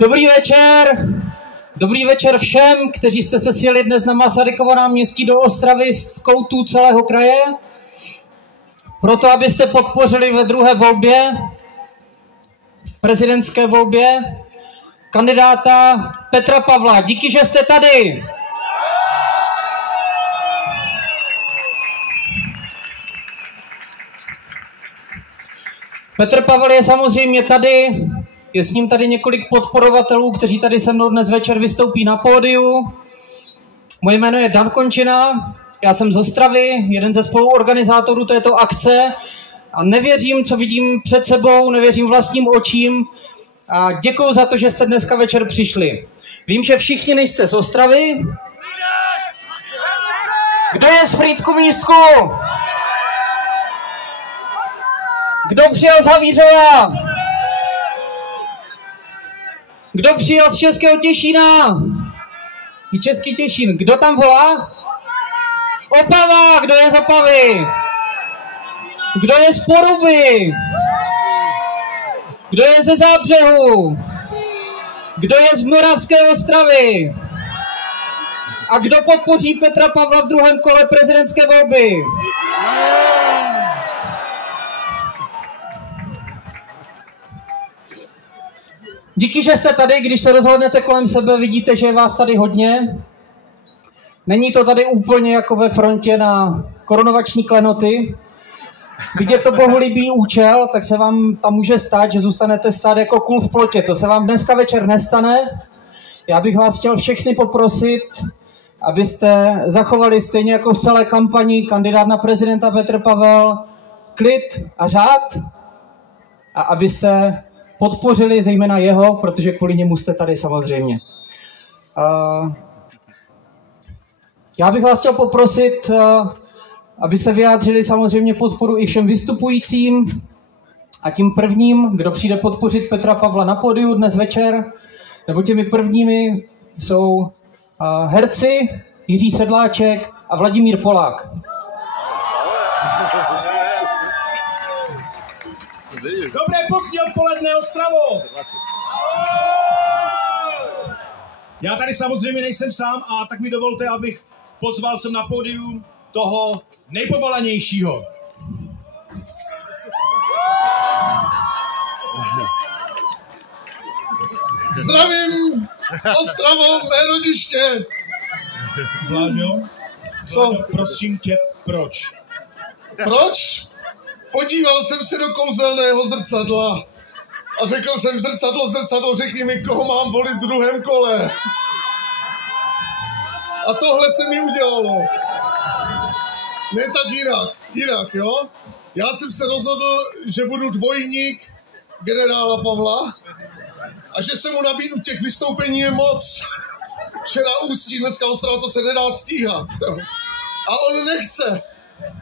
Dobrý večer! Dobrý večer všem, kteří jste se sjeli dnes na Masarykovo náměstí do Ostravy z koutů celého kraje. Proto, abyste podpořili ve druhé volbě, prezidentské volbě, kandidáta Petra Pavla. Díky, že jste tady! Petr Pavel je samozřejmě tady, je s ním tady několik podporovatelů, kteří tady se mnou dnes večer vystoupí na pódiu. Moje jméno je Dan Končina, já jsem z Ostravy, jeden ze spoluorganizátorů této akce a nevěřím, co vidím před sebou, nevěřím vlastním očím a děkuju za to, že jste dneska večer přišli. Vím, že všichni nejste z Ostravy. Kdo je z Frýdku Místku? Kdo přijel z Havířova? Kdo přijel z Českého Těšína? I Český Těšín. Kdo tam volá? Opava! Kdo je z Opavy? Kdo je z Poruby? Kdo je ze Zábřehu? Kdo je z Moravské Ostravy? A kdo podpoří Petra Pavla v druhém kole prezidentské volby? Díky, že jste tady, když se rozhlédnete kolem sebe, vidíte, že je vás tady hodně. Není to tady úplně jako ve frontě na korunovační klenoty. Když je to bohulibý účel, tak se vám tam může stát, že zůstanete stát jako kůl v plotě. To se vám dneska večer nestane. Já bych vás chtěl všechny poprosit, abyste zachovali stejně jako v celé kampani kandidát na prezidenta Petr Pavel klid a řád a abyste podpořili zejména jeho, protože kvůli němu jste tady samozřejmě. Já bych vás chtěl poprosit, abyste vyjádřili samozřejmě podporu i všem vystupujícím a tím prvním, kdo přijde podpořit Petra Pavla na pódiu dnes večer, nebo těmi prvními jsou herci Jiří Sedláček a Vladimír Polák. Dobré pozdní odpoledne, Ostravo! Já tady samozřejmě nejsem sám a tak mi dovolte, abych pozval sem na pódium toho nejpovolanějšího. Zdravím, Ostravo, mé rodiště! Vláďo, prosím tě, proč? Proč? Podíval jsem se do kouzelného zrcadla a řekl jsem zrcadlo, zrcadlo, řekni mi, koho mám volit v druhém kole. A tohle se mi udělalo. Ne tak jinak, jo? Já jsem se rozhodl, že budu dvojník generála Pavla a že se mu nabídnu, těch vystoupení je moc. Včera Ústí, dneska Ostrava, to se nedá stíhat. A on nechce.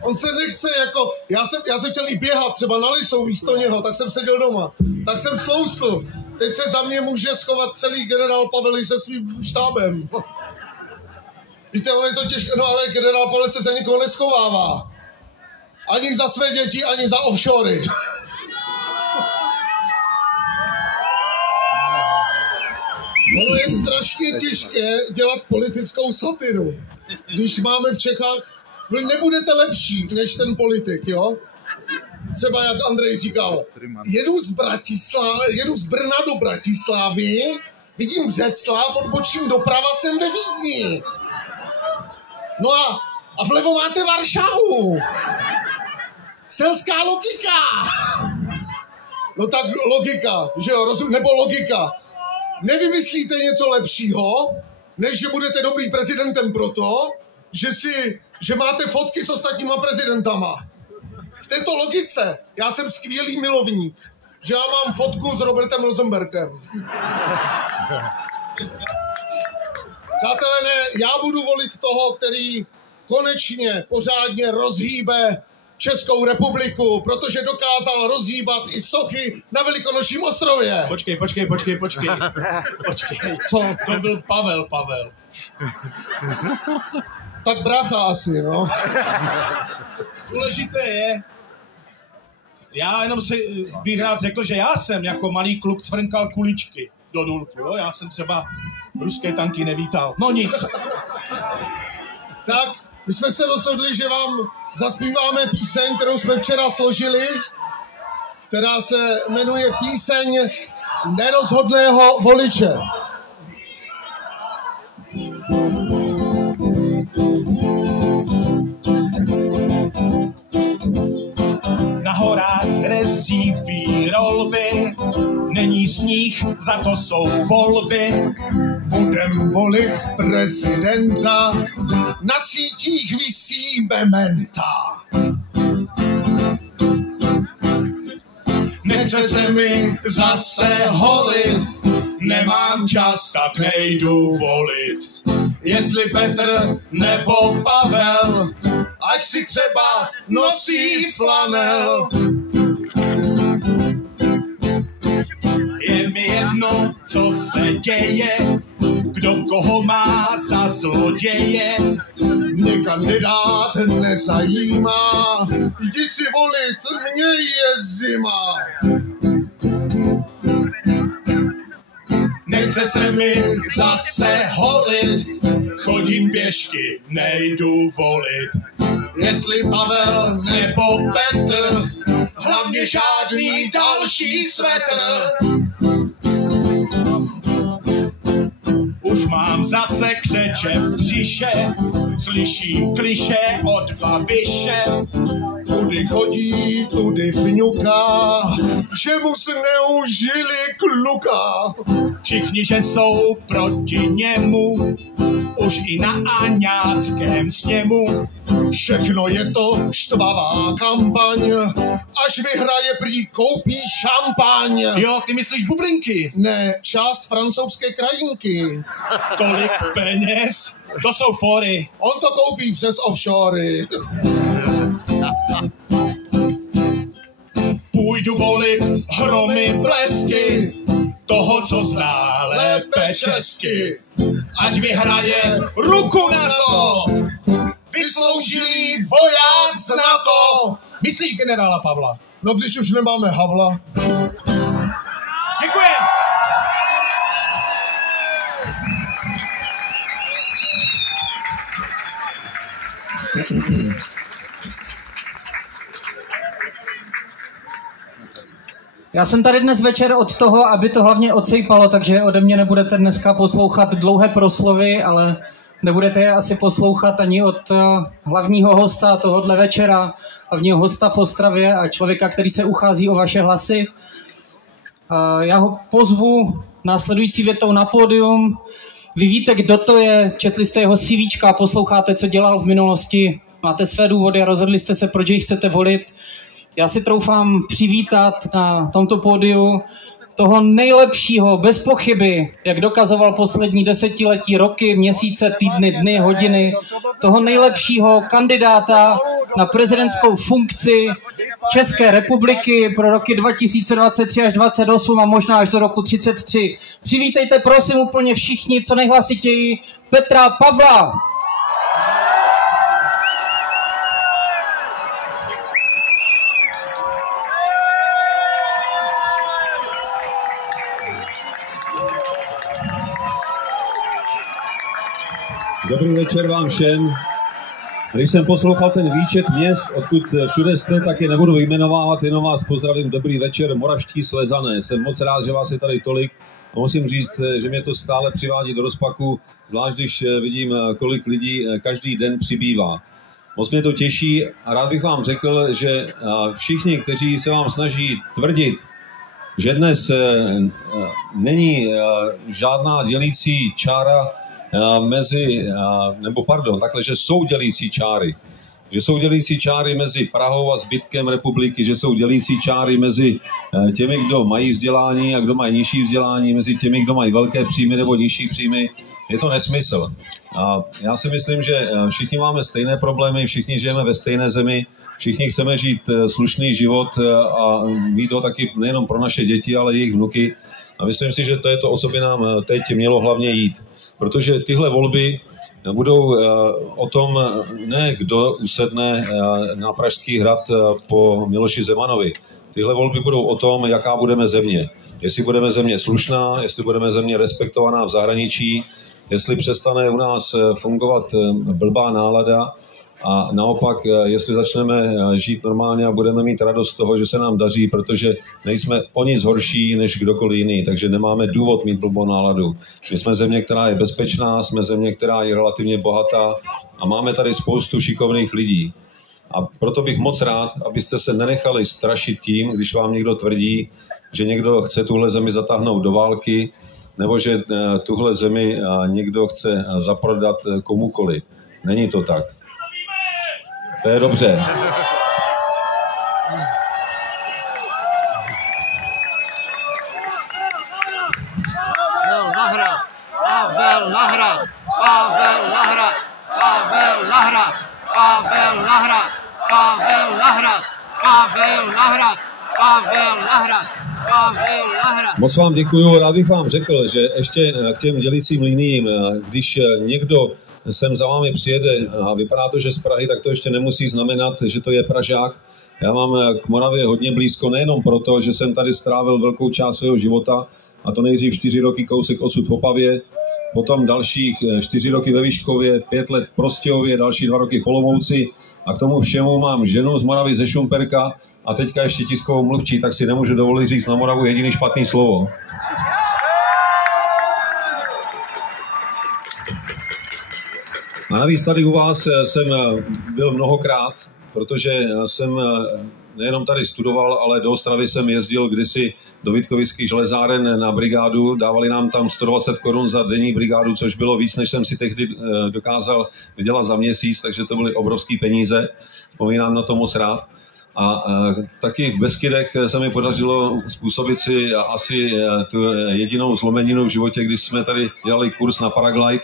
On se nechce jako... Já jsem chtěl i běhat třeba na Lisou místo něho, tak jsem seděl doma. Tak jsem stloustl. Teď se za mě může schovat celý generál Pavel se svým štábem. Víte, on je to těžké, no ale generál Pavel se za nikoho neschovává. Ani za své děti, ani za offshory. Ono je strašně těžké dělat politickou satiru. Když máme v Čechách, vy nebudete lepší než ten politik, jo? Třeba jak Andrej říkal, jedu z Brna do Bratislavy, vidím Břeclav, odbočím doprava, jsem ve Vídni. No a vlevo máte Varšavu. Selská logika. No tak logika, že jo, nebo logika. Nevymyslíte něco lepšího, než že budete dobrý prezidentem proto, že máte fotky s ostatníma prezidentama. V této logice já jsem skvělý milovník, že já mám fotku s Robertem Rosenbergem. Přátelé, ne, já budu volit toho, který konečně pořádně rozhýbe Českou republiku, protože dokázal rozhýbat i sochy na Velikonočním ostrově. Počkej. Co? To byl Pavel. Tak brácha asi, no. Důležité je, já jenom bych rád řekl, že já jsem jako malý kluk cvrnkal kuličky do důlku, jo? Já jsem třeba ruské tanky nevítal. No nic. Tak, my jsme se rozhodli, že vám zaspíváme píseň, kterou jsme včera složili, která se jmenuje Píseň nerozhodného voliče. Na horách rezívý rolby, není sníh, za to jsou volby. Budem volit prezidenta, na sítích visí mementa. Nechce se mi zase holit, nemám čas, tak nejdu volit. Jestli Petr nebo Pavel, ať si třeba nosí flanel. Je mi jedno, co se děje, kdo koho má za zloděje. Mě kandidát nezajímá, jdi si volit, mě je zima. Nechce se mi zase holit, chodím pěšky, nejdu volit. Jestli Pavel nebo Petr, hlavně žádný další svetr. Už mám zase křeče v břiše, slyším kliše od Babiše. Tudy chodí, tudy fňuká, že mu zneužili kluka. Všichni, že jsou proti němu, už i na Aňáckém sněmu. Všechno je to štvavá kampaň, až vyhraje prý koupí šampaň. Jo, ty myslíš bublinky? Ne, část francouzské krajinky. Tolik peněz? To jsou fory. On to koupí přes offshory. Půjdu volit hromy blesky, toho, co zná lépe česky. Ať vyhraje ruku na to, vysloužilý voják z NATO. Myslíš generála Pavla? No když už nemáme Havla. Děkujem. Já jsem tady dnes večer od toho, aby to hlavně odsejpalo, takže ode mě nebudete dneska poslouchat dlouhé proslovy, ale nebudete je asi poslouchat ani od hlavního hosta tohohle večera, hlavního hosta v Ostravě a člověka, který se uchází o vaše hlasy. Já ho pozvu následující větou na pódium. Vy víte, kdo to je, četli jste jeho CVčka, posloucháte, co dělal v minulosti, máte své důvody a rozhodli jste se, proč jej chcete volit. já si troufám přivítat na tomto pódiu toho nejlepšího, bez pochyby, jak dokazoval poslední desetiletí, roky, měsíce, týdny, dny, hodiny, toho nejlepšího kandidáta na prezidentskou funkci České republiky pro roky 2023 až 2028 a možná až do roku 2033. Přivítejte prosím úplně všichni, co nejhlasitěji, Petra Pavla. Dobrý večer vám všem. Když jsem poslouchal ten výčet měst, odkud všude jste, tak je nebudu vyjmenovávat, jenom vás pozdravím. Dobrý večer, moravští Slezané. Jsem moc rád, že vás je tady tolik. A musím říct, že mě to stále přivádí do rozpaku, zvlášť když vidím, kolik lidí každý den přibývá. Moc mě to těší a rád bych vám řekl, že všichni, kteří se vám snaží tvrdit, že dnes není žádná dělící čára že jsou dělící čáry. Že jsou dělící čáry mezi Prahou a zbytkem republiky, že jsou dělící čáry mezi těmi, kdo mají vzdělání a kdo mají nižší vzdělání, mezi těmi, kdo mají velké příjmy nebo nižší příjmy. Je to nesmysl. A já si myslím, že všichni máme stejné problémy, všichni žijeme ve stejné zemi, všichni chceme žít slušný život a mít to taky nejenom pro naše děti, ale i jejich vnuky. A myslím si, že to je to, o co by nám teď mělo hlavně jít. Protože tyhle volby budou o tom, ne kdo usedne na Pražský hrad po Miloši Zemanovi. Tyhle volby budou o tom, jaká budeme země. Jestli budeme země slušná, jestli budeme země respektovaná v zahraničí, jestli přestane u nás fungovat blbá nálada a naopak, jestli začneme žít normálně a budeme mít radost z toho, že se nám daří, protože nejsme o nic horší než kdokoliv jiný, takže nemáme důvod mít blbou náladu. My jsme země, která je bezpečná, jsme země, která je relativně bohatá a máme tady spoustu šikovných lidí. A proto bych moc rád, abyste se nenechali strašit tím, když vám někdo tvrdí, že někdo chce tuhle zemi zatáhnout do války, nebo že tuhle zemi někdo chce zaprodat komukoliv. Není to tak. To je dobře. Pavel Nahrad. Moc vám děkuju. Rád bych vám řekl, že ještě k těm dělicím liniím, když někdo sem za vámi přijede a vypadá to, že z Prahy, tak to ještě nemusí znamenat, že to je Pražák. Já mám k Moravě hodně blízko, nejenom proto, že jsem tady strávil velkou část svého života, a to nejdřív 4 roky kousek odsud v Opavě, potom dalších 4 roky ve Vyškově, 5 let v Prostějově, další 2 roky v Olomouci a k tomu všemu mám ženu z Moravy ze Šumperka a teďka ještě tiskovou mluvčí, tak si nemůžu dovolit říct na Moravu jediný špatný slovo. A navíc tady u vás jsem byl mnohokrát, protože jsem nejenom tady studoval, ale do Ostravy jsem jezdil kdysi do Vítkovických železáren na brigádu. Dávali nám tam 120 korun za denní brigádu, což bylo víc, než jsem si tehdy dokázal vydělat za měsíc, takže to byly obrovské peníze. Vzpomínám na to moc rád. A taky v Beskydech se mi podařilo způsobit si asi tu jedinou zlomeninu v životě, když jsme tady dělali kurz na paraglide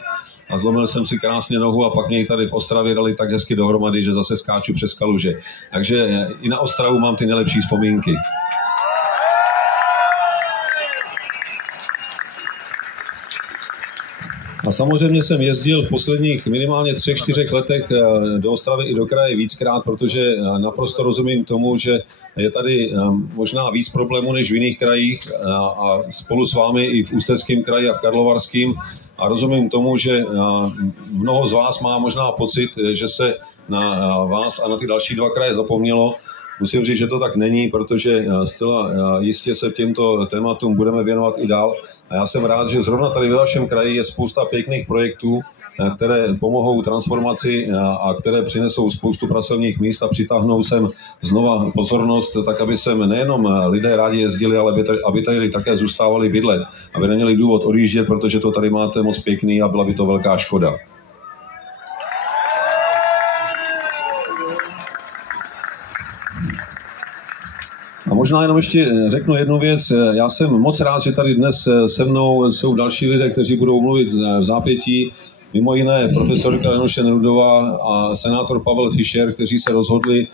a zlomil jsem si krásně nohu a pak mě ji tady v Ostravě dali tak hezky dohromady, že zase skáču přes kaluže. Takže i na Ostravu mám ty nejlepší vzpomínky. A samozřejmě jsem jezdil v posledních minimálně 3-4 letech do Ostravy i do kraje víckrát, protože naprosto rozumím tomu, že je tady možná víc problémů než v jiných krajích a spolu s vámi i v Ústeckém kraji a v Karlovarském. A rozumím tomu, že mnoho z vás má možná pocit, že se na vás a na ty další 2 kraje zapomnělo. Musím říct, že to tak není, protože zcela jistě se těmto tématům budeme věnovat i dál. A já jsem rád, že zrovna tady ve vašem kraji je spousta pěkných projektů, které pomohou transformaci a které přinesou spoustu pracovních míst a přitáhnou sem znova pozornost, tak aby sem nejenom lidé rádi jezdili, ale aby tady také zůstávali bydlet, aby neměli důvod odjíždět, protože to tady máte moc pěkný a byla by to velká škoda. A možná jenom ještě řeknu jednu věc. Já jsem moc rád, že tady dnes se mnou jsou další lidé, kteří budou mluvit v zápětí. Mimo jiné profesorka Janoše Nerudová a senátor Pavel Fischer, kteří se rozhodli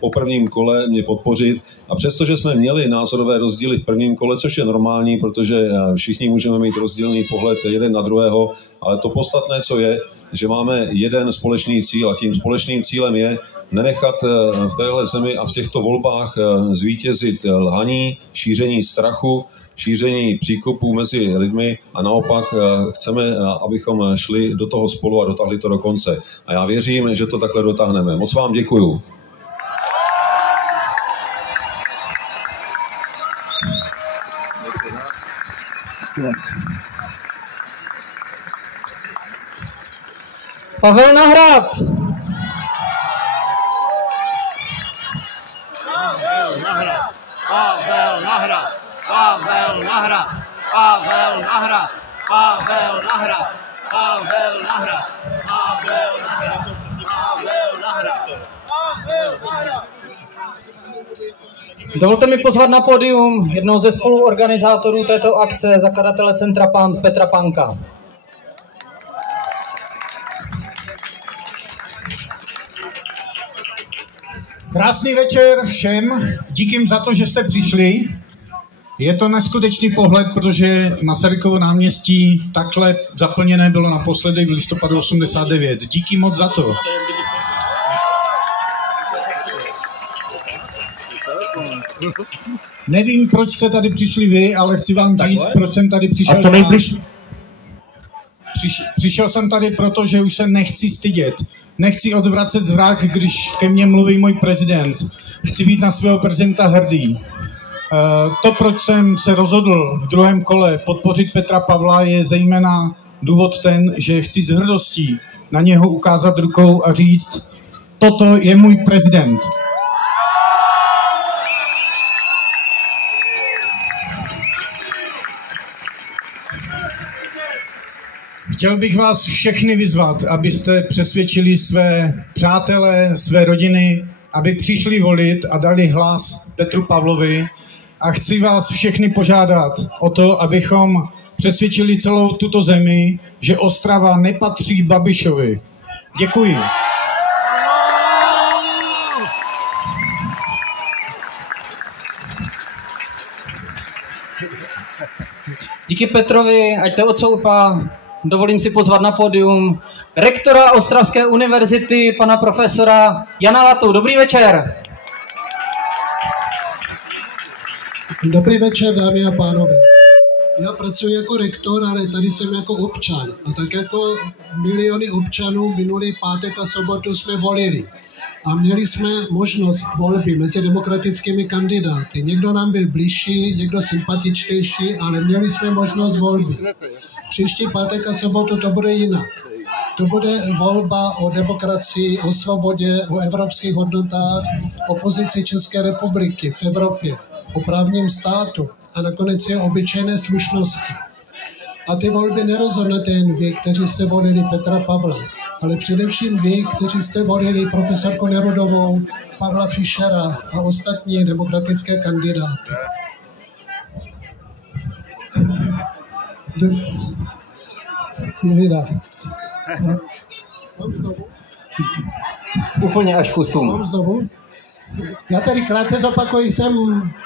po prvním kole mě podpořit. A přestože jsme měli názorové rozdíly v prvním kole, což je normální, protože všichni můžeme mít rozdílný pohled jeden na druhého, ale to podstatné, co je, že máme jeden společný cíl a tím společným cílem je nenechat v téhle zemi a v těchto volbách zvítězit lhaní, šíření strachu, šíření příkopů mezi lidmi a naopak chceme, abychom šli do toho spolu a dotáhli to do konce. A já věřím, že to takhle dotáhneme. Moc vám děkuju. Pavel Nahrad. Pavel Nahrad. Pavel Nahrad. Pavel Nahrad. Pavel Nahrad. Pavel Nahrad. Pavel Nahrad. Pavel Nahrad. Pavel Nahrad. Dovolte mi pozvat na pódium jednoho ze spoluorganizátorů této akce, zakladatele Centra PANT Petra Panka. Krásný večer všem, díky za to, že jste přišli. Je to neskutečný pohled, protože Masarykovo náměstí takhle zaplněné bylo naposledy v listopadu 89. Díky moc za to. Nevím, proč jste tady přišli vy, ale chci vám říct, proč jsem tady přišel. A co nejbliž? Přišel jsem tady proto, že už se nechci stydět. Nechci odvracet zrak, když ke mně mluví můj prezident. Chci být na svého prezidenta hrdý. To, proč jsem se rozhodl v druhém kole podpořit Petra Pavla, je zejména důvod ten, že chci s hrdostí na něho ukázat rukou a říct, toto je můj prezident. Chtěl bych vás všechny vyzvat, abyste přesvědčili své přátele, své rodiny, aby přišli volit a dali hlas Petru Pavlovi. A chci vás všechny požádat o to, abychom přesvědčili celou tuto zemi, že Ostrava nepatří Babišovi. Děkuji. Díky Petrovi, ať to odsoupá, dovolím si pozvat na pódium rektora Ostravské univerzity, pana profesora Jana Latu. Dobrý večer. Dobrý večer, dámy a pánové. Já pracuji jako rektor, ale tady jsem jako občan. A tak jako miliony občanů minulý pátek a sobotu jsme volili. A měli jsme možnost volby mezi demokratickými kandidáty. Někdo nám byl bližší, někdo sympatičtější, ale měli jsme možnost volby. Příští pátek a sobotu to bude jinak. To bude volba o demokracii, o svobodě, o evropských hodnotách, o pozici České republiky v Evropě, o právním státu a nakonec je o obyčejné slušnosti. A ty volby nerozhodnete jen vy, kteří jste volili Petra Pavla, ale především vy, kteří jste volili profesorku Nerudovou, Pavla Fischera a ostatní demokratické kandidáty. Úplně až kustum. Mám znovu. Já tady krátce zopakuji,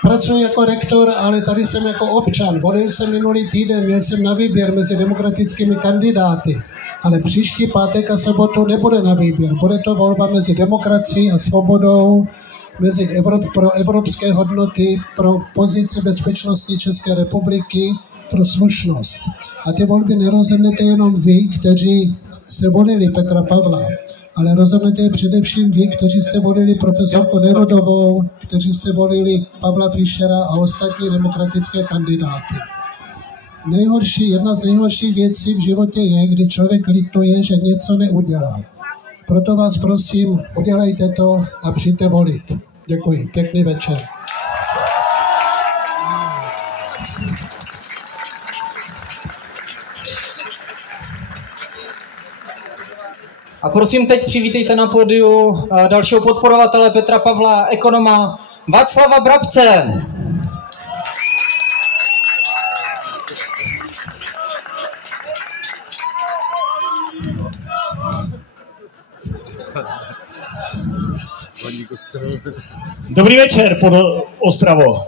pracuji jako rektor, ale tady jsem jako občan. Volil jsem minulý týden, měl jsem na výběr mezi demokratickými kandidáty, ale příští pátek a sobotu nebude na výběr. Bude to volba mezi demokracií a svobodou, pro evropské hodnoty, pro pozici bezpečnosti České republiky, pro slušnost. A ty volby nerozhodnete jenom vy, kteří jste volili Petra Pavla, ale rozhodnete především vy, kteří jste volili profesorku Nerudovou, kteří jste volili Pavla Fischera a ostatní demokratické kandidáty. Jedna z nejhorších věcí v životě je, kdy člověk lituje, že něco neudělal. Proto vás prosím, udělejte to a přijďte volit. Děkuji. Pěkný večer. A prosím, teď přivítejte na pódiu dalšího podporovatele Petra Pavla, ekonoma Václava Brabce. Dobrý večer, Ostravo.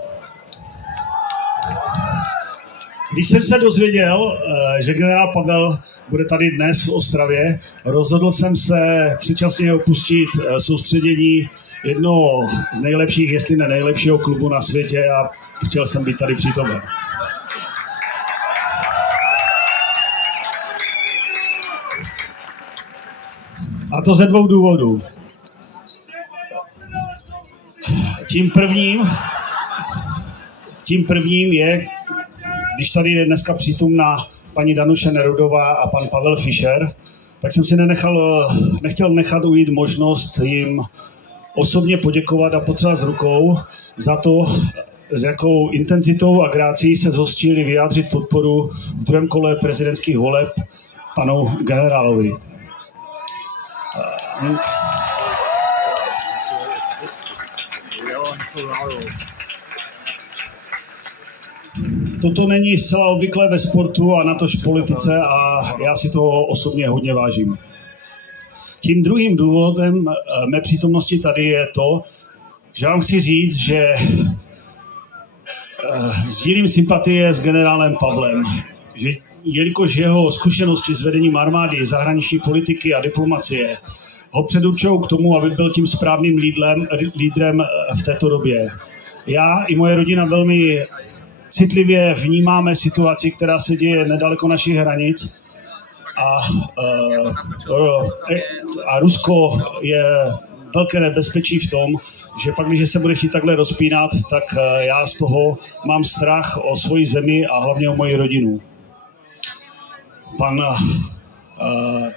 Když jsem se dozvěděl, že generál Pavel bude tady dnes v Ostravě, rozhodl jsem se předčasně opustit soustředění jednoho z nejlepších, jestli ne nejlepšího klubu na světě a chtěl jsem být tady přítomen. A to ze 2 důvodů. Tím prvním je, když tady je dneska přítomná paní Danuše Nerudová a pan Pavel Fischer, tak jsem si nechtěl nechat ujít možnost jim osobně poděkovat a potřát rukou za to, s jakou intenzitou a grácií se zhostili vyjádřit podporu v druhém kole prezidentských voleb panu generálovi. Toto není zcela obvyklé ve sportu a natož v politice a já si toho osobně hodně vážím. Tím druhým důvodem mé přítomnosti tady je to, že vám chci říct, že sdílím sympatie s generálem Pavlem, že jelikož jeho zkušenosti s vedením armády, zahraniční politiky a diplomacie ho předurčují k tomu, aby byl tím správným lídrem v této době. Já i moje rodina velmi citlivě vnímáme situaci, která se děje nedaleko našich hranic a Rusko je velké nebezpečí v tom, že pak, když se bude chtít takhle rozpínat, tak já z toho mám strach o svoji zemi a hlavně o moji rodinu.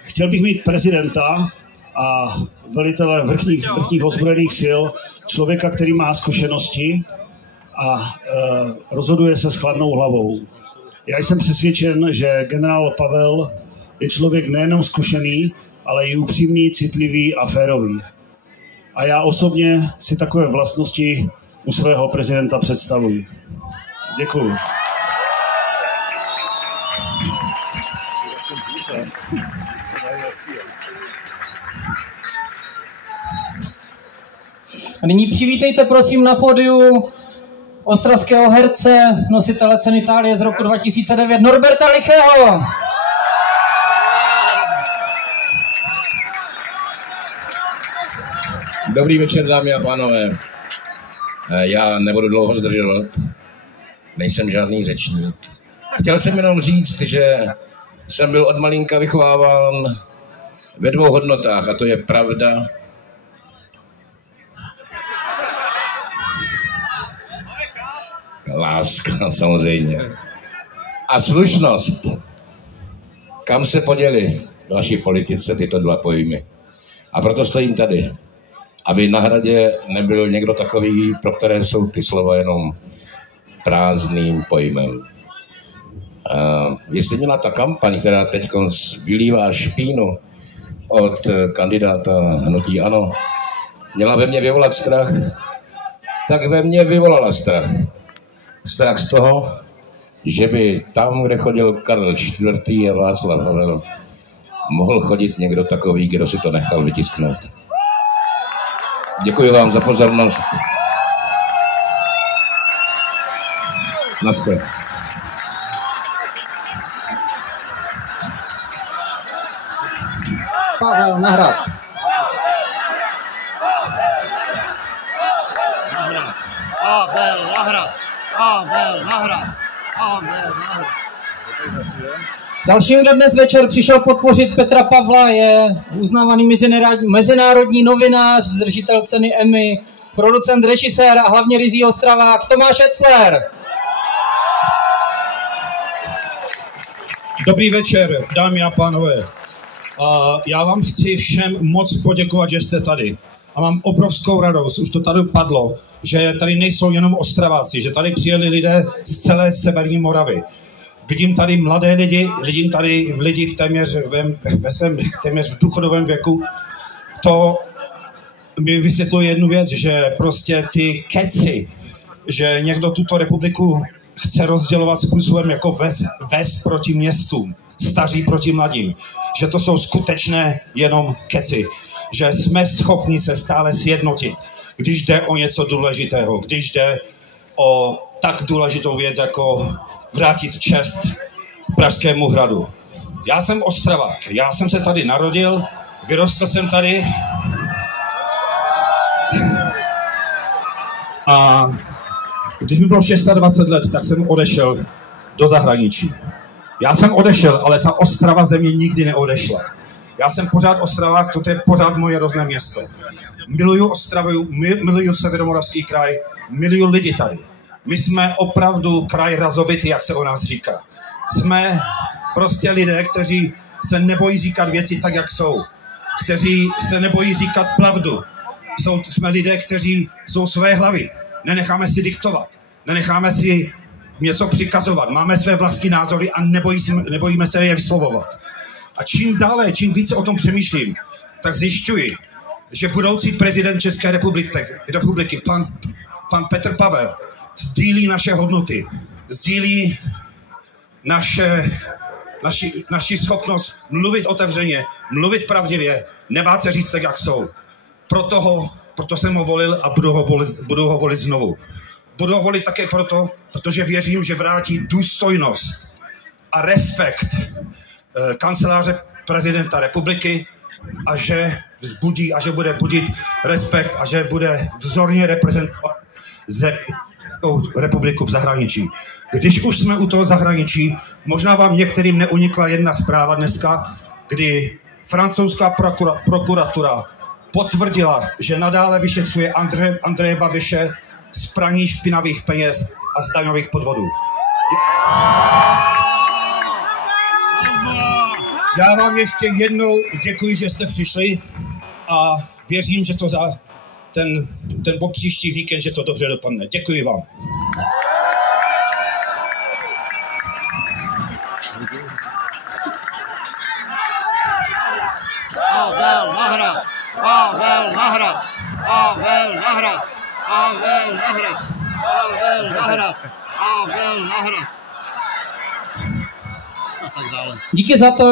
Chtěl bych mít prezidenta a velitele vrchních ozbrojených sil, člověka, který má zkušenosti a rozhoduje se s chladnou hlavou. Já jsem přesvědčen, že generál Pavel je člověk nejenom zkušený, ale i upřímný, citlivý a férový. A já osobně si takové vlastnosti u svého prezidenta představuji. Děkuju. A nyní přivítejte prosím na pódiu ostravského herce, nositele ceny Itálie z roku 2009, Norberta Lichého. Dobrý večer, dámy a pánové. Já nebudu dlouho zdržovat, nejsem žádný řečník. Chtěl jsem jenom říct, že jsem byl od malinka vychováván ve 2 hodnotách, a to je pravda láska samozřejmě a slušnost. Kam se poděli v naší politice tyto 2 pojmy? A proto stojím tady, aby na Hradě nebyl někdo takový, pro které jsou ty slova jenom prázdným pojmem. Jestli měla ta kampaň, která teď vylívá špínu od kandidáta hnutí ANO, měla ve mně vyvolat strach, tak ve mně vyvolala strach. Strach z toho, že by tam, kde chodil Karel IV. A Václav Havel, mohl chodit někdo takový, kdo si to nechal vytisknout. Děkuji vám za pozornost. Naschle. Pavel na Hrad. Pavel na Hrad. Pavel na Hrad. Pavel na Hrad. Dalším, kdo dnes večer přišel podpořit Petra Pavla, je uznávaný mezinárodní novinář, držitel ceny Emmy, producent, režisér a hlavně ryzí Ostravák Tomáš Etzler. Dobrý večer, dámy a pánové. Já vám chci všem moc poděkovat, že jste tady. A mám obrovskou radost, už to tady padlo, že tady nejsou jenom Ostraváci, že tady přijeli lidé z celé severní Moravy. Vidím tady mladé lidi, vidím tady lidi v téměř v důchodovém věku. mi vysvětluje jednu věc, že prostě ty keci, že někdo tuto republiku chce rozdělovat způsobem jako ves proti městům, staří proti mladým, že to jsou skutečné jenom keci, že jsme schopni se stále sjednotit, když jde o něco důležitého, když jde o tak důležitou věc, jako vrátit čest Pražskému hradu. Já jsem Ostravák, já jsem se tady narodil, vyrostl jsem tady a když mi bylo 26 let, tak jsem odešel do zahraničí. Já jsem odešel, ale ta Ostrava ze mě nikdy neodešla. Já jsem pořád Ostravák, to je pořád moje rodné město. Miluju Ostravu, miluju Severomoravský kraj, miluju lidi tady. My jsme opravdu kraj razovitý, jak se o nás říká. Jsme prostě lidé, kteří se nebojí říkat věci tak, jak jsou. Kteří se nebojí říkat pravdu. Jsme lidé, kteří jsou své hlavy. Nenecháme si diktovat. Nenecháme si něco přikazovat. Máme své vlastní názory a nebojíme se je vyslovovat. A čím dále, čím více o tom přemýšlím, tak zjišťuji, že budoucí prezident České republiky, pan Petr Pavel, sdílí naše hodnoty, sdílí naši schopnost mluvit otevřeně, mluvit pravdivě, nebát se říct tak, jak jsou. Proto jsem ho volil a budu ho volit znovu. Budu ho volit také proto, protože věřím, že vrátí důstojnost a respekt kanceláře prezidenta republiky a že vzbudí a že bude budit respekt a že bude vzorně reprezentovat republiku v zahraničí. Když už jsme u toho zahraničí, možná vám některým neunikla jedna zpráva dneska, kdy francouzská prokuratura potvrdila, že nadále vyšetřuje Andreje Babiše z praní špinavých peněz a z daňových podvodů. Já vám ještě jednou děkuji, že jste přišli a věřím, že to za ten příští víkend, že to dobře dopadne. Děkuji vám. Pavel Nahrad! Pavel Nahrad! Pavel Nahrad! Pavel Nahrad! Pavel Nahrad! Pavel Nahrad!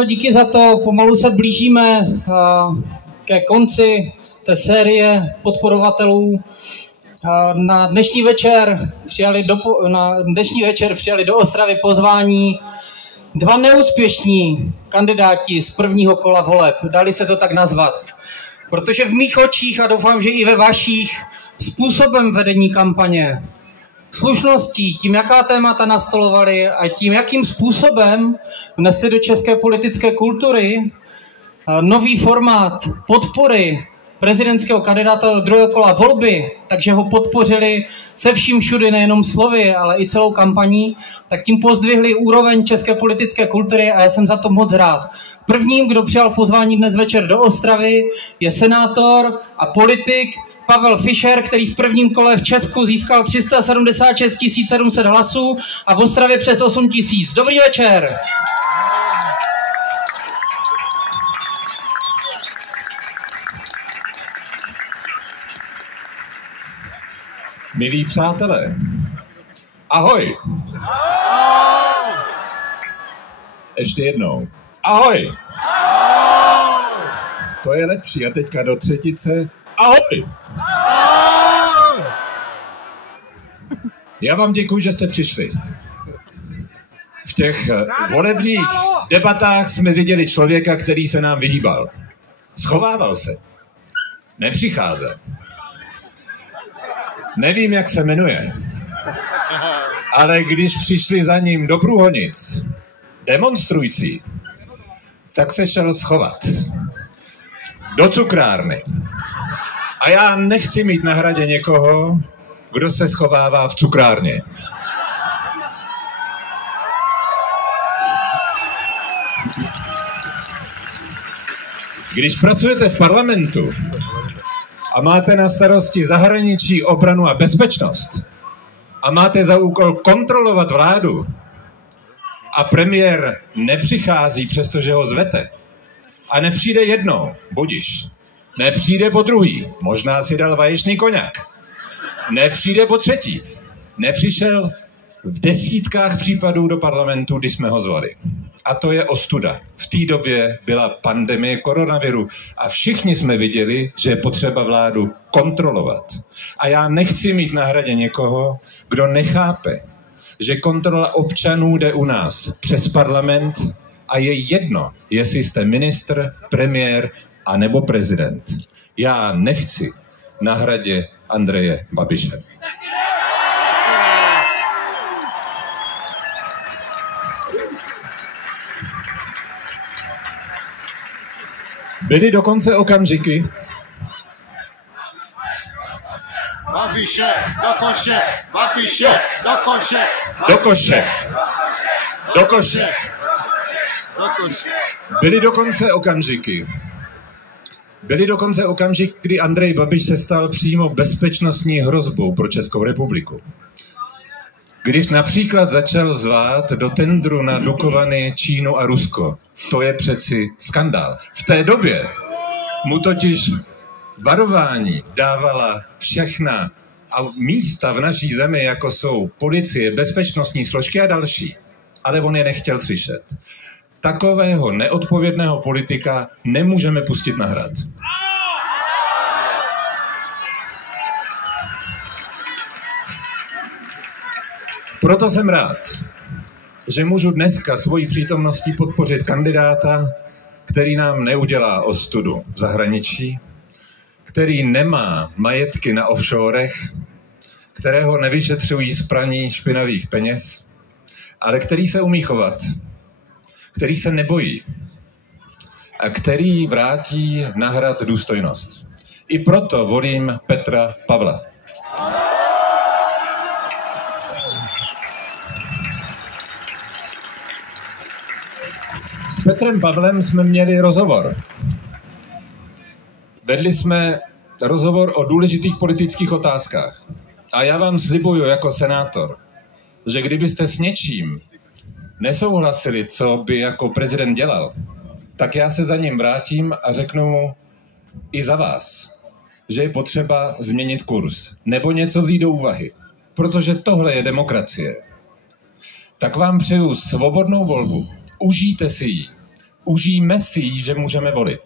Díky za to. Pomalu se blížíme ke konci té série podporovatelů. Na dnešní večer přijali do Ostravy pozvání dva neúspěšní kandidáti z prvního kola voleb. Dali se to tak nazvat. Protože v mých očích, a doufám, že i ve vašich, způsobem vedení kampaně, slušností, tím, jaká témata nastolovali a tím, jakým způsobem vnesli do české politické kultury nový formát podpory prezidentského kandidáta do druhého kola volby, takže ho podpořili se vším všudy, nejenom slovy, ale i celou kampaní, tak tím pozdvihli úroveň české politické kultury a já jsem za to moc rád. Prvním, kdo přijal pozvání dnes večer do Ostravy, je senátor a politik Pavel Fischer, který v prvním kole v Česku získal 376 700 hlasů a v Ostravě přes 8 000. Dobrý večer! Milí přátelé, ahoj! Ještě jednou. Ahoj! To je lepší. A teďka do třetice. Ahoj! Já vám děkuji, že jste přišli. V těch volebních debatách jsme viděli člověka, který se nám vyhýbal. Schovával se. Nepřicházel. Nevím, jak se jmenuje, ale když přišli za ním do Průhonic demonstrující, tak se šel schovat do cukrárny. A já nechci mít na hradě někoho, kdo se schovává v cukrárně. Když pracujete v parlamentu a máte na starosti zahraničí, obranu a bezpečnost a máte za úkol kontrolovat vládu a premiér nepřichází, přestože ho zvete, a nepřijde jednou, budiš, Nepřijde po druhý, možná si dal vaječný koňak. Nepřijde po třetí. Nepřišel v desítkách případů do parlamentu, kdy jsme ho zvali. A to je ostuda. V té době byla pandemie koronaviru a všichni jsme viděli, že je potřeba vládu kontrolovat. A já nechci mít na hradě někoho, kdo nechápe, že kontrola občanů jde u nás přes parlament a je jedno, jestli jste ministr, premiér a nebo prezident. Já nechci na hradě Andreje Babiše. Byly dokonce okamžiky, Babiše, do koše, Babiše, do koše, do koše, do koše. do koše. Byly dokonce okamžiky, kdy Andrej Babiš se stal přímo bezpečnostní hrozbou pro Českou republiku. Když například začal zvát do tendru na Dukovany Čínu a Rusko. To je přeci skandál. V té době mu totiž varování dávala všechna a místa v naší zemi, jako jsou policie, bezpečnostní složky a další. Ale on je nechtěl slyšet. Takového neodpovědného politika nemůžeme pustit na hrad. Proto jsem rád, že můžu dneska svojí přítomností podpořit kandidáta, který nám neudělá ostudu v zahraničí, který nemá majetky na offshorech, kterého nevyšetřují z praní špinavých peněz, ale který se umí chovat, který se nebojí a který vrátí na hrad důstojnost. I proto volím Petra Pavla. S Petrem Pavlem jsme měli rozhovor. Vedli jsme rozhovor o důležitých politických otázkách. A já vám slibuju jako senátor, že kdybyste s něčím nesouhlasili, co by jako prezident dělal, tak já se za ním vrátím a řeknu mu i za vás, že je potřeba změnit kurz nebo něco vzít do úvahy. Protože tohle je demokracie. Tak vám přeju svobodnou volbu. Užijte si ji. Užijme si ji, že můžeme volit.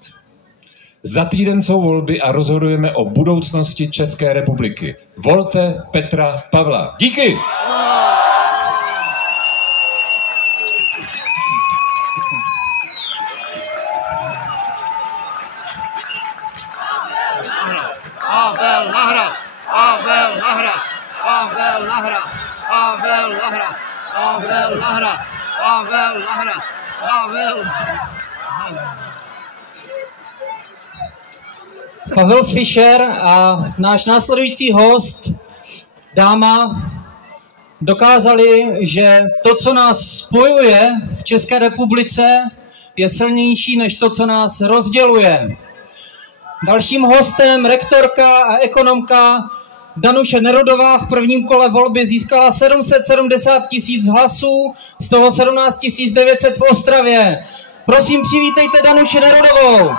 Za týden jsou volby a rozhodujeme o budoucnosti České republiky. Volte Petra Pavla. Díky! Pavel nahrad, Pavel nahrad, Pavel nahrad, Pavel nahrad, Pavel nahrad, Pavel nahrad, Pavel. Pavel Fischer a náš následující host, dáma, dokázali, že to, co nás spojuje v České republice, je silnější než to, co nás rozděluje. Dalším hostem, rektorka a ekonomka Danuše Nerudová, v prvním kole volby získala 770 000 hlasů, z toho 17 900 v Ostravě. Prosím, přivítejte Danuši Nerudovou.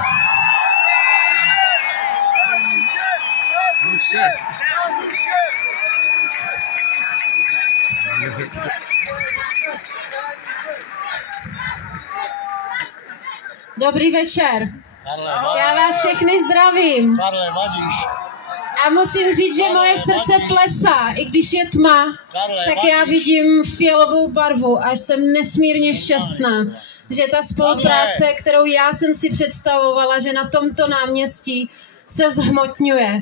Dobrý večer. Já vás všechny zdravím. A musím říct, že moje srdce plesá, i když je tma, tak já vidím fialovou barvu a jsem nesmírně šťastná, že ta spolupráce, kterou já jsem si představovala, že na tomto náměstí se zhmotňuje.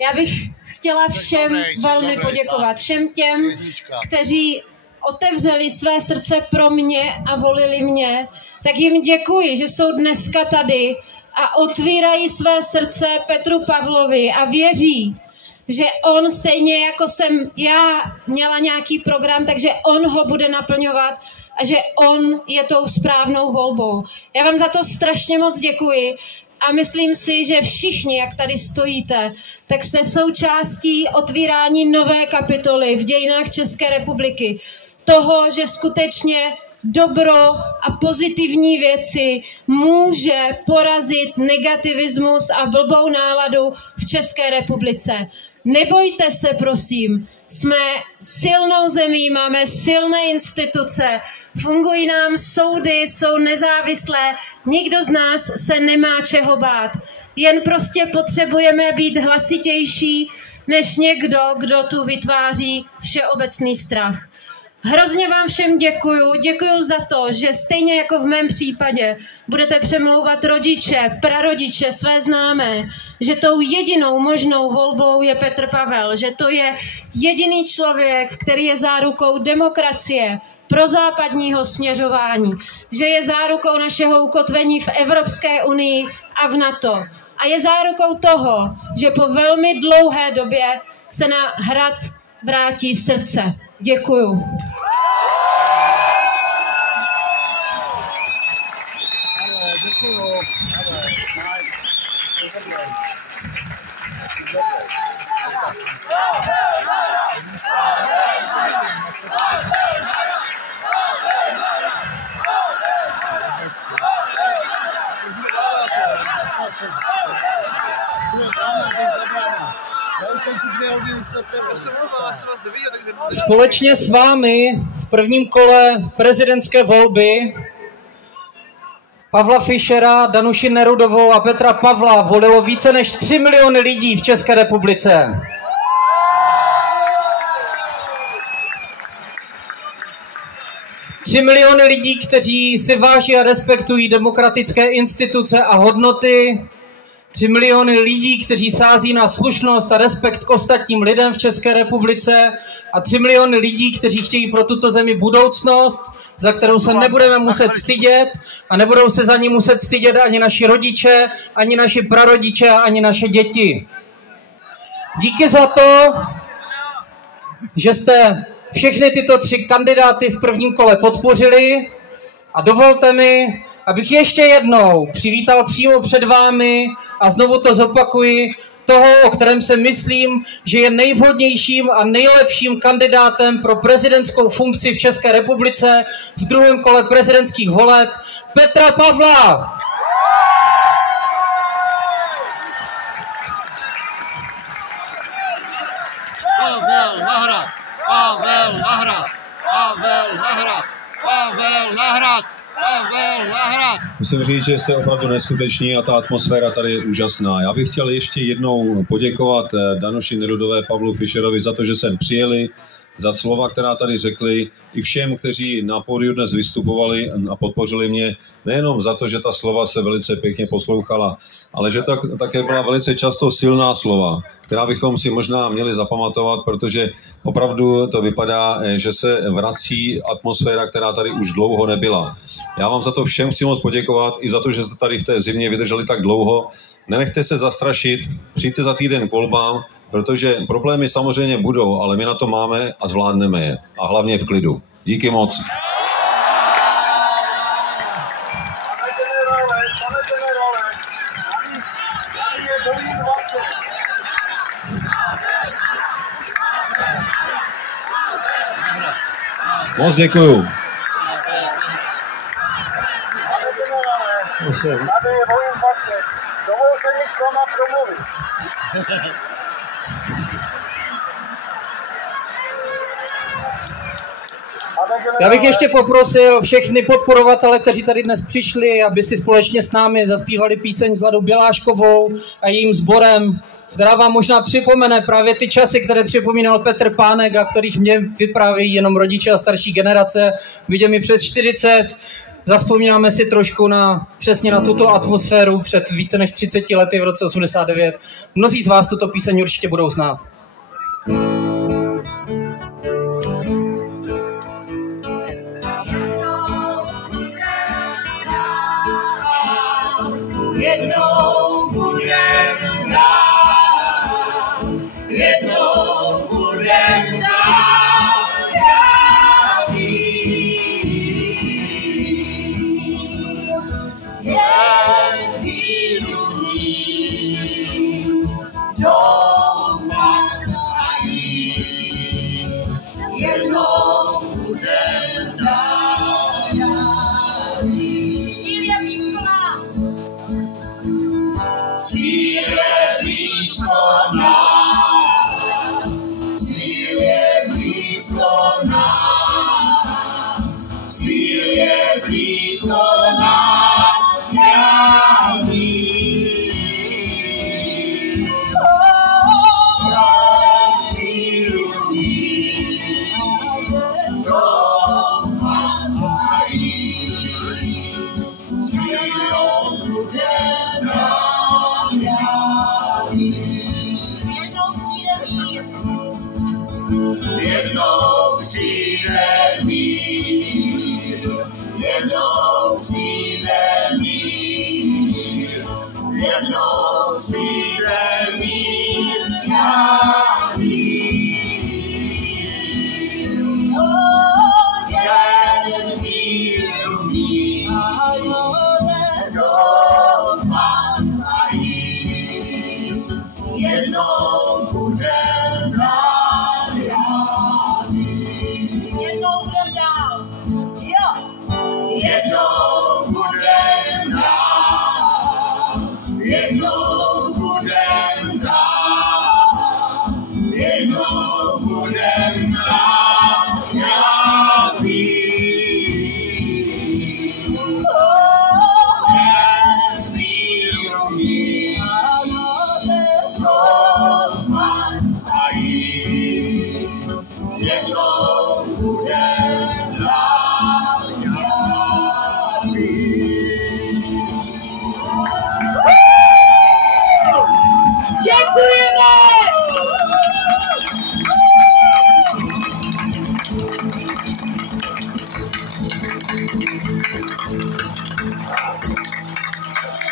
Já bych chtěla všem velmi poděkovat, všem těm, kteří otevřeli své srdce pro mě a volili mě, tak jim děkuji, že jsou dneska tady a otvírají své srdce Petru Pavlovi a věří, že on stejně jako jsem já měla nějaký program, takže on ho bude naplňovat a že on je tou správnou volbou. Já vám za to strašně moc děkuji a myslím si, že všichni, jak tady stojíte, tak jste součástí otvírání nové kapitoly v dějinách České republiky. Toho, že skutečně dobro a pozitivní věci může porazit negativismus a blbou náladu v České republice. Nebojte se, prosím. Jsme silnou zemí, máme silné instituce, fungují nám soudy, jsou nezávislé, nikdo z nás se nemá čeho bát. Jen prostě potřebujeme být hlasitější než někdo, kdo tu vytváří všeobecný strach. Hrozně vám všem děkuju za to, že stejně jako v mém případě budete přemlouvat rodiče, prarodiče, své známé, že tou jedinou možnou volbou je Petr Pavel, že to je jediný člověk, který je zárukou demokracie, prozápadního směřování, že je zárukou našeho ukotvení v Evropské unii a v NATO. A je zárukou toho, že po velmi dlouhé době se na Hrad vrátí srdce. Děkuju. Společně s vámi v prvním kole prezidentské volby Pavla Fischera, Danuši Nerudovou a Petra Pavla volilo více než 3 miliony lidí v České republice. Tři miliony lidí, kteří si váží a respektují demokratické instituce a hodnoty. 3 miliony lidí, kteří sází na slušnost a respekt k ostatním lidem v České republice. A 3 miliony lidí, kteří chtějí pro tuto zemi budoucnost, za kterou se nebudeme muset stydět a nebudou se za ní muset stydět ani naši rodiče, ani naši prarodiče, ani naše děti. Díky za to, že jste všechny tyto 3 kandidáty v prvním kole podpořili a dovolte mi, abych ještě jednou přivítal přímo před vámi a znovu to zopakuji, toho, o kterém se myslím, že je nejvhodnějším a nejlepším kandidátem pro prezidentskou funkci v České republice v druhém kole prezidentských voleb, Petra Pavla. Pavel na Hrad! Pavel na Hrad! Pavel na Hrad! Pavel na Hrad! Pavel na Hrad! Musím říct, že jste opravdu neskuteční a ta atmosféra tady je úžasná. Já bych chtěl ještě jednou poděkovat Danuši Nerudové, Pavlu Fischerovi za to, že sem přijeli, za slova, která tady řekli, i všem, kteří na pódiu dnes vystupovali a podpořili mě, nejenom za to, že ta slova se velice pěkně poslouchala, ale že to také byla velice často silná slova, která bychom si možná měli zapamatovat, protože opravdu to vypadá, že se vrací atmosféra, která tady už dlouho nebyla. Já vám za to všem chci moc poděkovat i za to, že jste tady v té zimě vydrželi tak dlouho. Nenechte se zastrašit, přijďte za týden k volbám, protože problémy samozřejmě budou, ale my na to máme a zvládneme je. A hlavně v klidu. Díky moc. Moc děkuju. Dovolte mi s váma promluvit. Já bych ještě poprosil všechny podporovatele, kteří tady dnes přišli, aby si společně s námi zaspívali píseň s Ladou Běláškovou a jejím sborem, která vám možná připomene právě ty časy, které připomínal Petr Pánek a kterých mě vyprávějí jenom rodiče a starší generace. Vidím mi přes 40. Zavzpomínáme si trošku přesně na tuto atmosféru před více než 30 lety v roce 89. Mnozí z vás tuto píseň určitě budou znát. Jednou budem dál, jednou budem dál, já vím, jen víru mít, doufat a jít. blízko nás, cíl je blízko nás, já vím. Víru mít, doufat mají, cílou budem tam, já vím. Jednou přijde mír, jednou přijde mír, jednou přijde mír, já vím. Jen míru mít, doufat mají, jednou budem dál, já vím. Jednou budem dál, jo. Jednou budem dál, jednou budem dál, jednou budem dál, já vím. Jen míru mít, doufat mají, jednou budem dál, já vím. Děkujeme!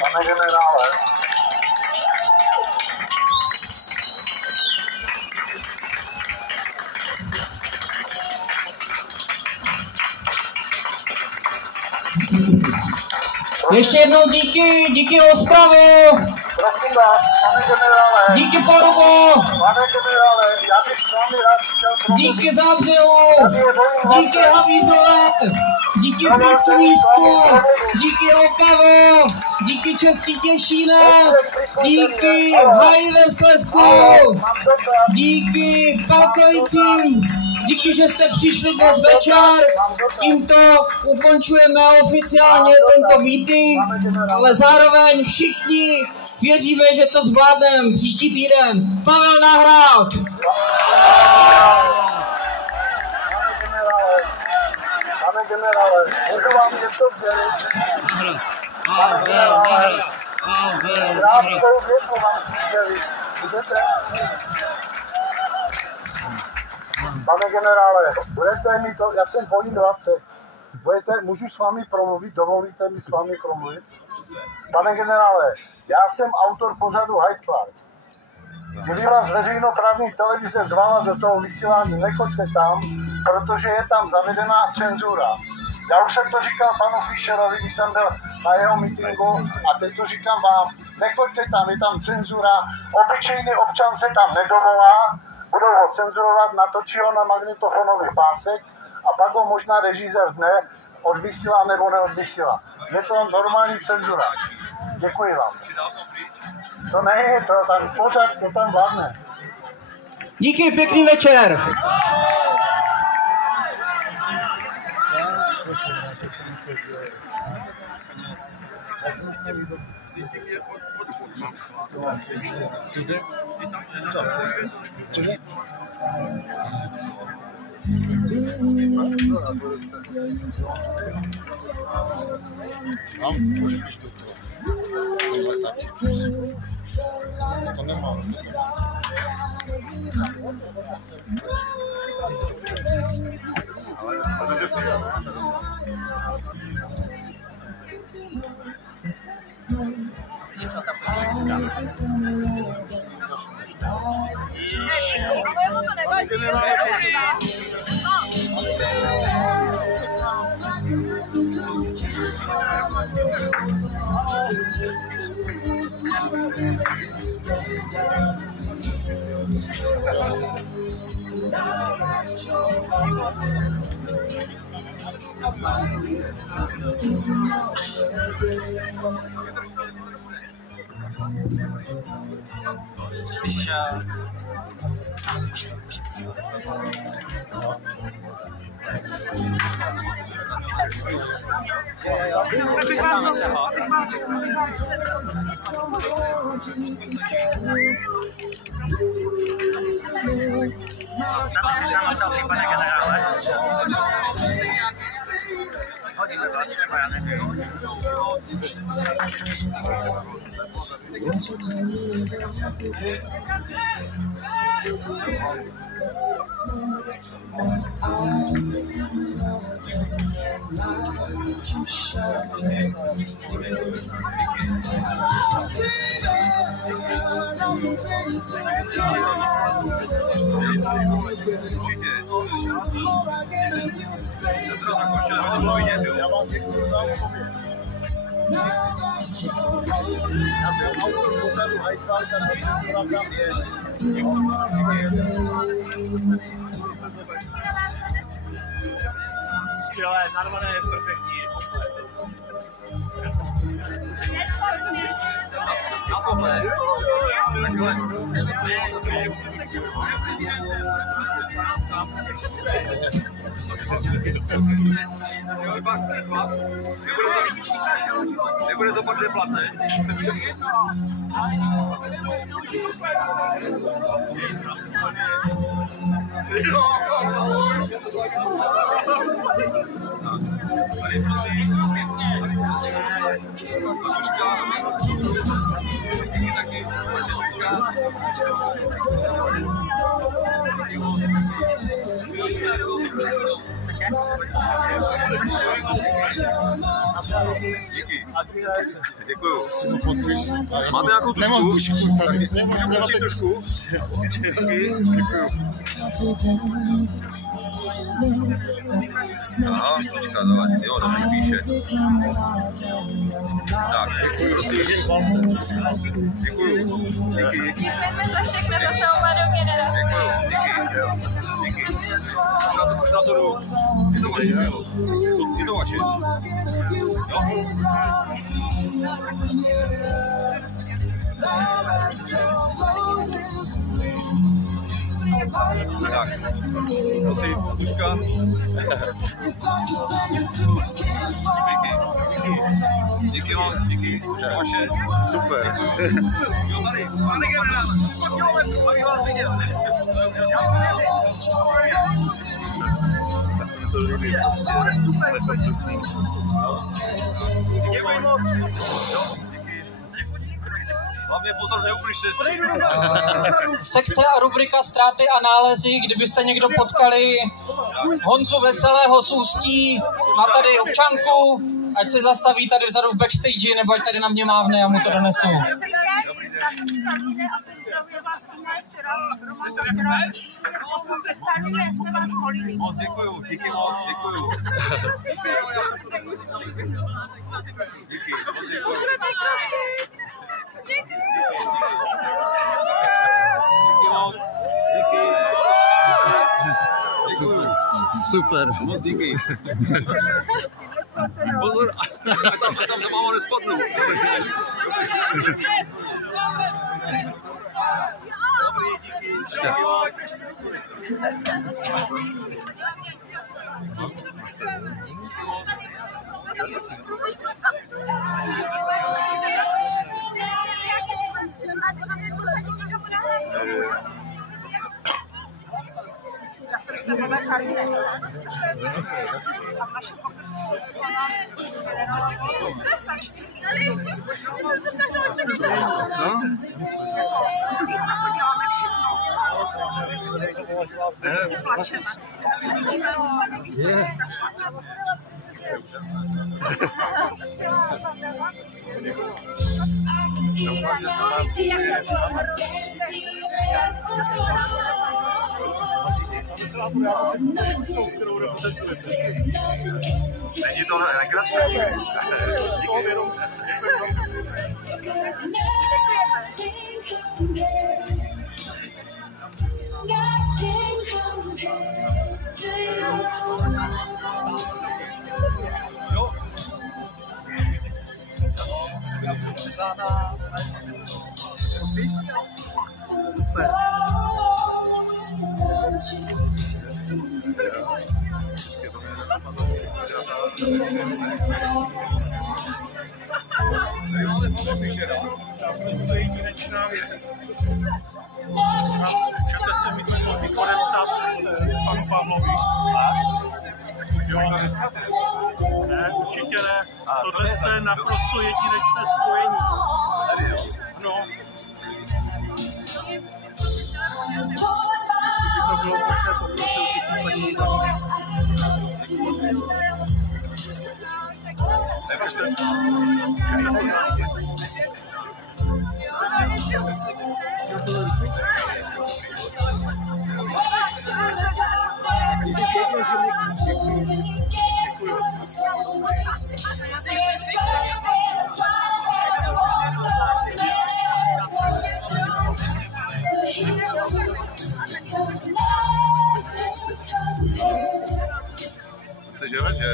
Pane generále, Ještě jednou díky Ostravu, prosím vás, pane generále, díky Porubo, pane generále, já bych s vámi rád chtěl promluvit. díky Zábřehu, díky Havízové, díky Frýdkovísku, díky Okavo, díky Český Těšínek, díky Haji ve Slezsku, díky Palkovicím, díky, že jste přišli dnes večer. Tímto ukončujeme oficiálně tento meeting, ale zároveň všichni věříme, že to zvládneme příští týden. Pavel Nahrad! Pane generále, můžu vám něco sdělit? Krátkou větu vám chci sdělit. Budete? Pane generále, budete mi to, já jsem po 20. Můžu s vámi promluvit, dovolíte mi s vámi promluvit? Pane generále, já jsem autor pořadu Hyde Park. Kdyby vás veřejnoprávní televize zvala do toho vysílání, nechoďte tam, protože je tam zavedená cenzura. Já už jsem to říkal panu Fischerovi, když jsem byl na jeho meetingu, a teď to říkám vám, nechoďte tam, je tam cenzura, obyčejný občan se tam nedovolá, budou ho cenzurovat, natočí ho na magnetofonový pásek a pak ho možná režisér dne odvysílá nebo neodvysílá. Je to normální cenzura. Děkuji vám. To ne, to tam pořád, to tam vládne. Díky, pěkný večer. To nemám. Protože Když Dáte si s náma selfie, pane generále? Hodíme vás, nebo já nevím. Já jsem autor pořadu Hajtálka, tam je. Skvělé, narvané, perfektní. Na pohled. Takhle. Nebude to podle platné? Tady prosím, taky, díky. Děkuju. Máte nějakou tušku? Nemám tušku. Můžu půjčit tušku? Hezky, děkuju. Aha, počká, jo, to mi píše. Tak, prosím. Děkuju. Díky. Děkujeme za všechno, za celou mladou generaci. Díky. Už na to jdu. Je to vaše, jo? Je to vaše. Tak, prosím, tuška. Díky moc, díky, tuška vaše. Super. Jo, tady, pane generál, 100 kilometrů, abych vás viděl. Tak se mi to líbí. Super, děkuji moc. Hlavně pozor, neubližte si. Sekce a rubrika Ztráty a nálezy, kdybyste někdo potkali Honzu Veselého z Ústí, má tady občanku, ať se zastaví tady vzadu v backstage, nebo ať tady na mě mávne, já mu to donesu. Moc děkuju, díky moc, děkuju. Díky, moc děkuju. Díky moc, díky. Děkuju. Super. Moc díky. Pozor, a tam za máma nespadnu. Dobrý, díky. Díky moc. Já jsem z tebové Karine. A naše plačeme. Není to legrace? To je jedinečná věc. Můžete se mi to musí podepsat panu Pavlovi. Jo, ne, určitě ne. Tohle je naprosto jedinečné spojení. No. Jestli by to bylo možné, poprosil bych Sežera, že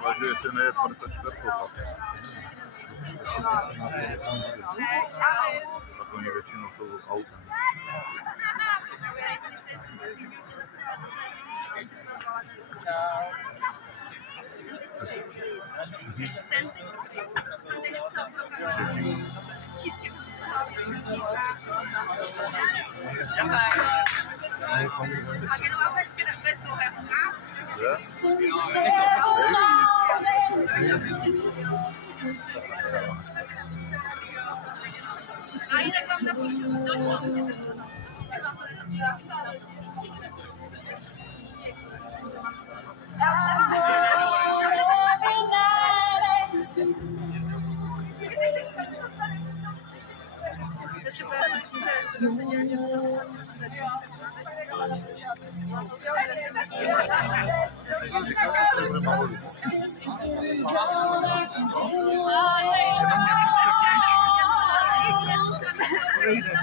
Zvažuje se nejet 54. Tak oni většinou jsou autem.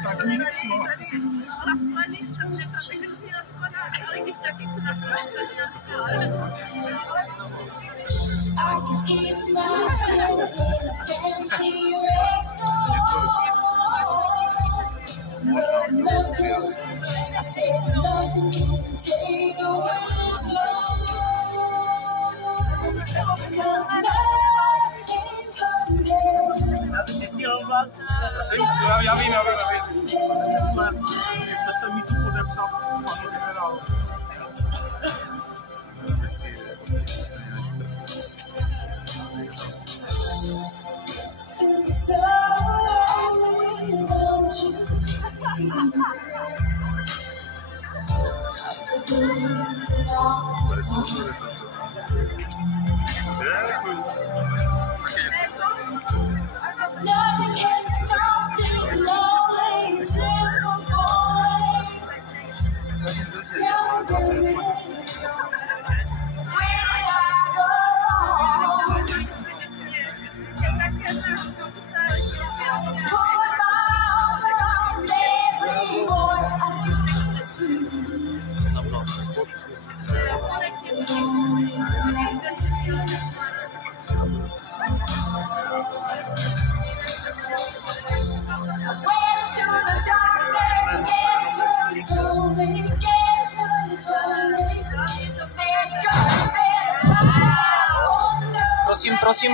Tak nic moc. Já vím. Ještě jsem mi tu podepsal panu generálu.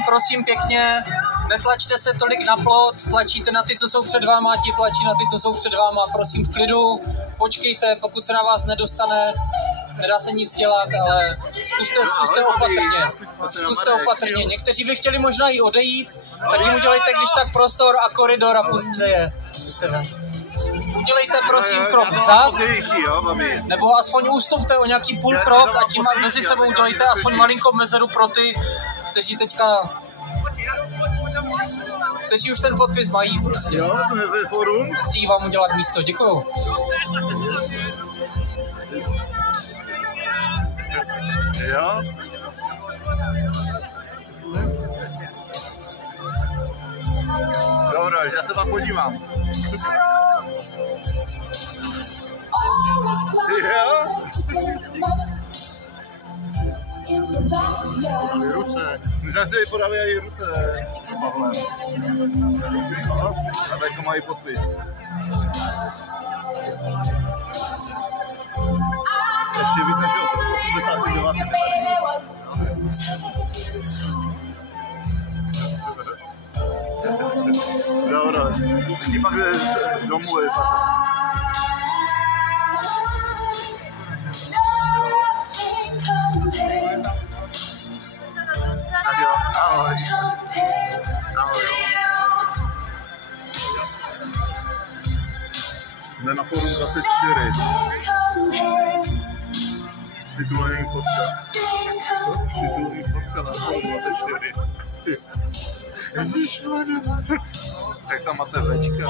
Prosím pěkně, netlačte se tolik na plot, tlačíte na ty, co jsou před váma, ti tlačí na ty, co jsou před váma. Prosím v klidu, počkejte, pokud se na vás nedostane, nedá se nic dělat, ale zkuste opatrně. Zkuste opatrně. Někteří by chtěli možná i odejít, tak jim udělejte když tak prostor a koridor a pusťte je. Udělejte prosím krok vzad, nebo aspoň ústupte o nějaký půl krok a tím mezi sebou udělejte aspoň malinkou mezeru pro ty, kteří už ten podpis mají prostě. Chtějí vám udělat místo. Děkuju. Jo? Dobrá, já se vám podívám. Jo? Ruce. Možná si podali i ruce s Pavlem. No, a tak mají podpis. Ještě víc než 89. Dobrá, taky pak domů je to. Tak jo, ahoj. Ahoj. Jsme na fórum 24. Titulní fotka. Titulní fotka na fórum 24. Ježišmarja. Tak tam máte večka.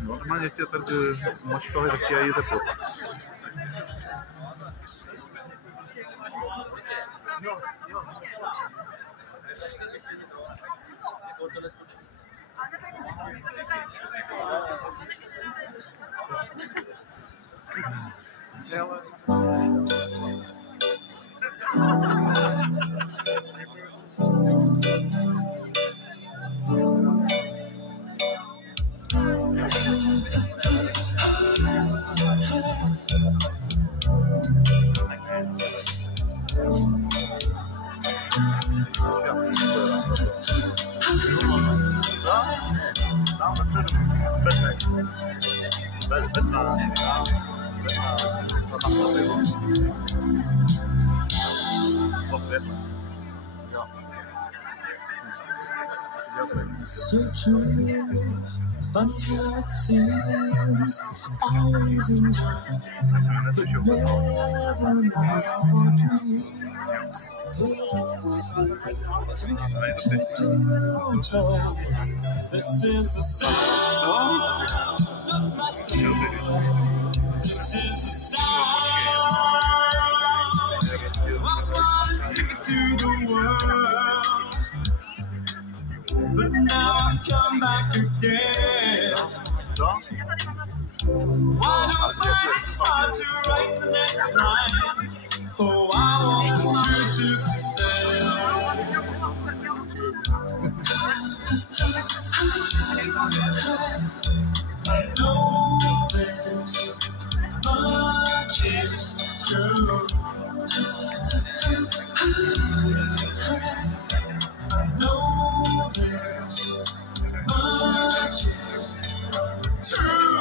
Normálně chtěl tady močkali taky a jíte pot. So true, funny how it seems, always in time, but never enough for dreams. So what to do, Tom? This is the sound of myself. This is the sound. I wanna take it to the world, but now I come back again. Why do I find it hard to write the next line? Oh, I want you to say. I know there's much is true. I know there's much is true.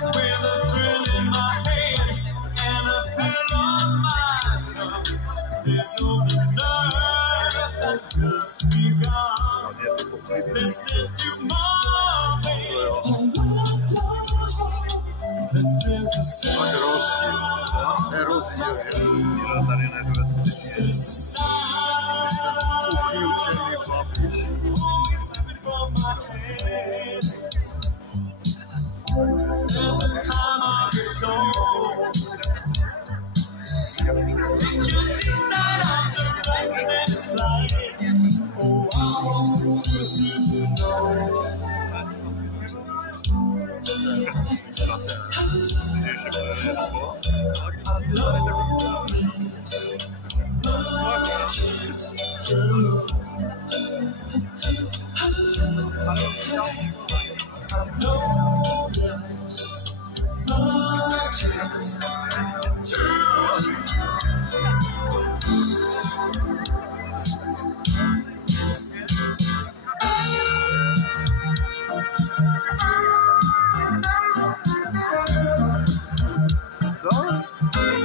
With a thrill in my head and a pill on my tongue, there's all the nerves that just begun. Listening to mommy. This is the sound. This is the sound. Oh, it's coming from my head. There's a time I Zase, že ještě bude jedno kolo.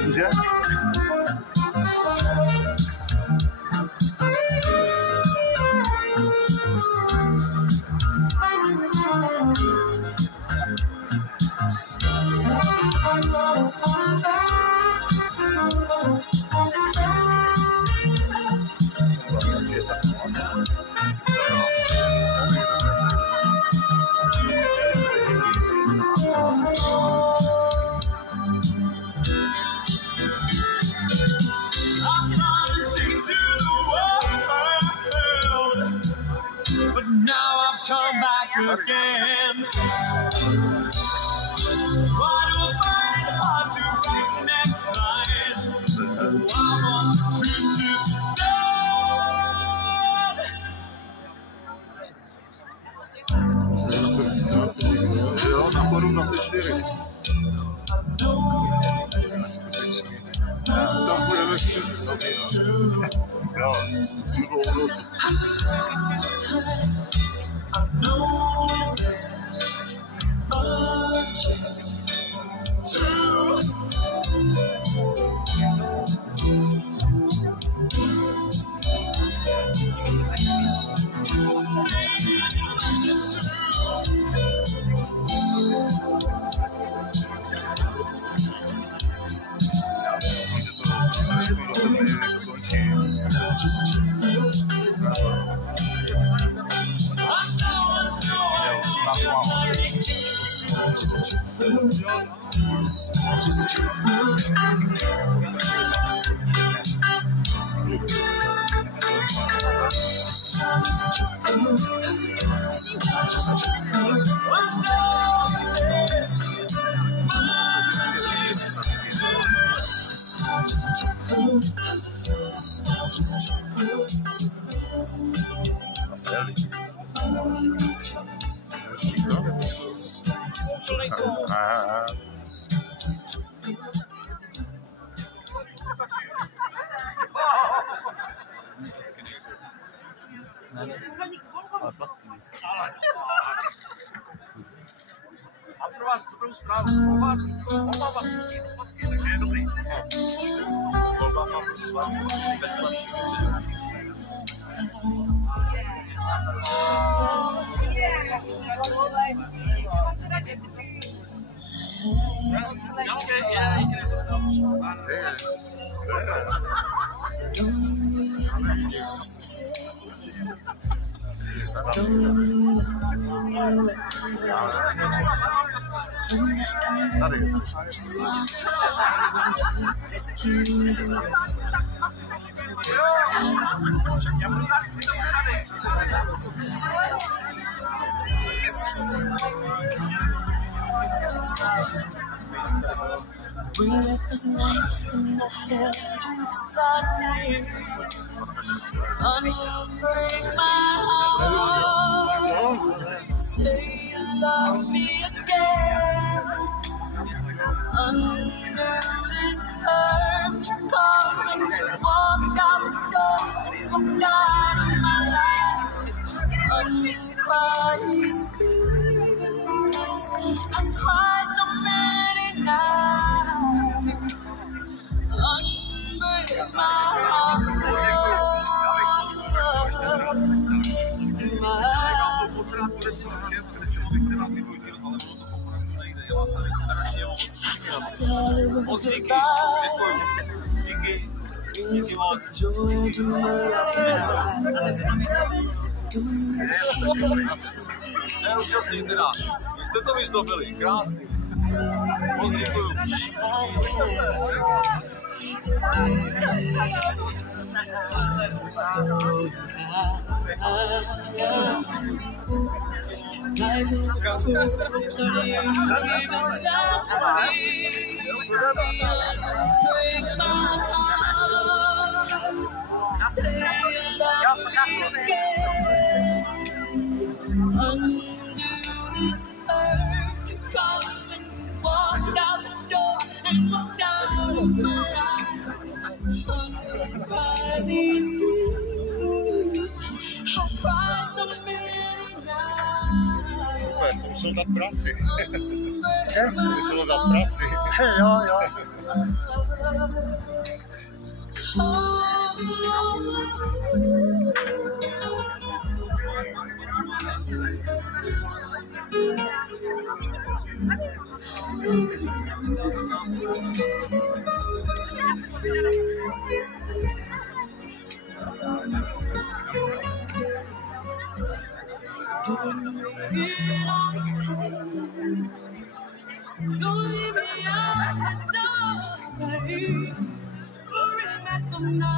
Cože? Come back again. Why do I find it hard to write the next line? I want the truth to be said. Jo, na forum 24. Tam budeme všichni. Jo, to bylo úrodu. A pro vás dobrou zprávu. Volba vás pustí do Spacky, takže je dobrý. Volba vám pustí bezplatný. We let those nights in the hell to the sun unbreak my heart. Say you love me again under this earth. Cause when you walk out the door, walk out of my life, uncried these tears. I cried so many nights, unbreak my heart. Neúčastní teda. Vy jste to vyzdobili, krásný. Moc děkuju. Life is so cruel, don't you be beside me. Break my heart. Say you love me again. Undo this earth, come and walk out the door and walk out of my life. Uncry these tears, I cried so many nights. Super, to musel dát práci. Musel dát práci. Don't leave me out the way. Bring back the night.